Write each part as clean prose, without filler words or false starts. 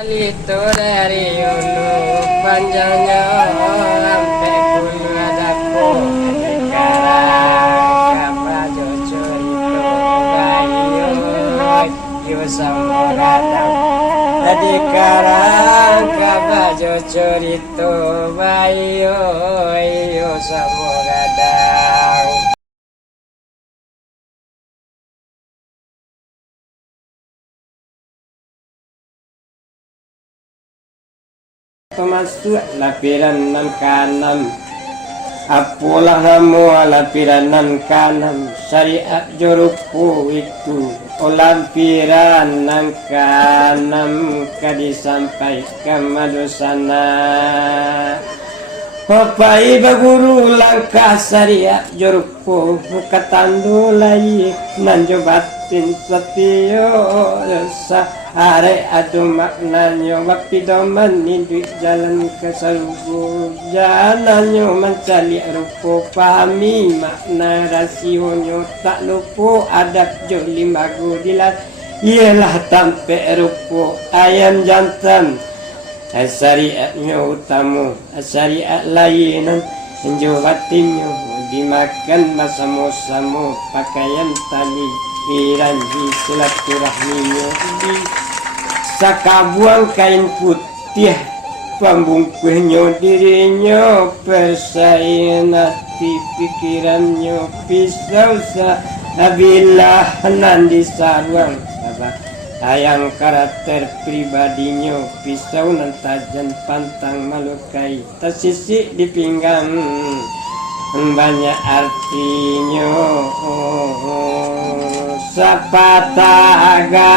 Itu dari ulu panjangnya sampai bulu adaku sekarang apa jujur itu bayu yo samurada tadi karang apa jujur itu bayu yo samurada. Masuk lapiran nan kanan apolah hamu lapiran nan kanan syariat juruku itu lampiran nan kanan kadi sampai ke madusana papai baguru langkah syariat juruku katandulai nan jobatin setio sahare adu maknanya waktu doman ini jalan ke salubu jalannya mencari rupo pahami makna rasionya tak lupa adab joli magu dilat ialah tampe rupo ayam jantan syariatnya utama syariat lainan jobatinnya dimakan bersama-sama pakaian tali iranji silaturahminya di sakabuang kain putih pembungkusnya dirinya persain hati pikirannya pisau sabilah nandi sarwang ayang karakter pribadinya pisau nan tajam pantang malukai tersisik di pinggang banyak artinya sapataga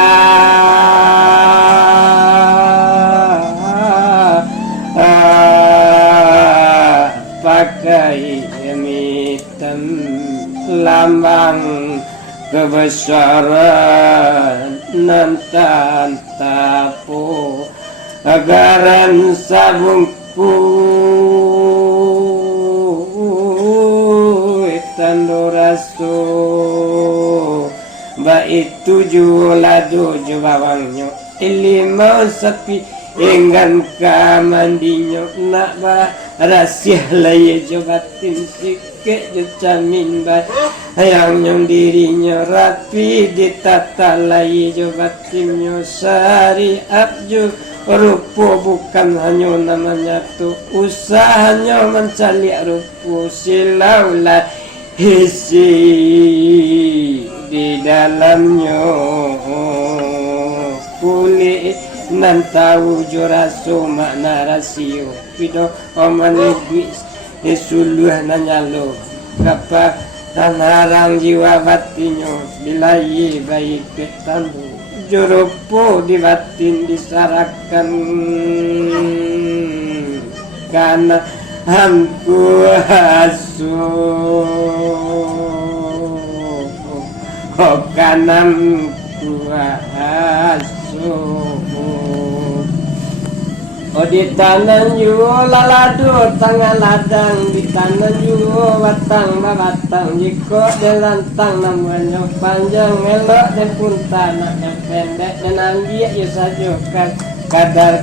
pakai hitam lambang kebesaran nantan tapo agaran sabungku tandoraso bait tujuh lado jawabnya ilmu sepi enggan kamandinya nak ba rahasia laya jobatin sikit jamin ba yang nyong dirinya rapi ditata laya jobatinnya syariat ju rupo bukan hanya namanya tu usahanya mencari rupo silaulah isi di dalamnya kulit nan tahu juraso makna rasio pido oman ibis esuluh nanyalo kapa tanarang jiwa batinyo bilai baik ketandu jurupo di batin disarakan karena hamku asu kanam kuasu di tanan yuo lalado tangah ladang di tanan yuo batang babatang jiko delantang namanya panjang elok dan pun tanah yang pendek dan ambil ya saja kadar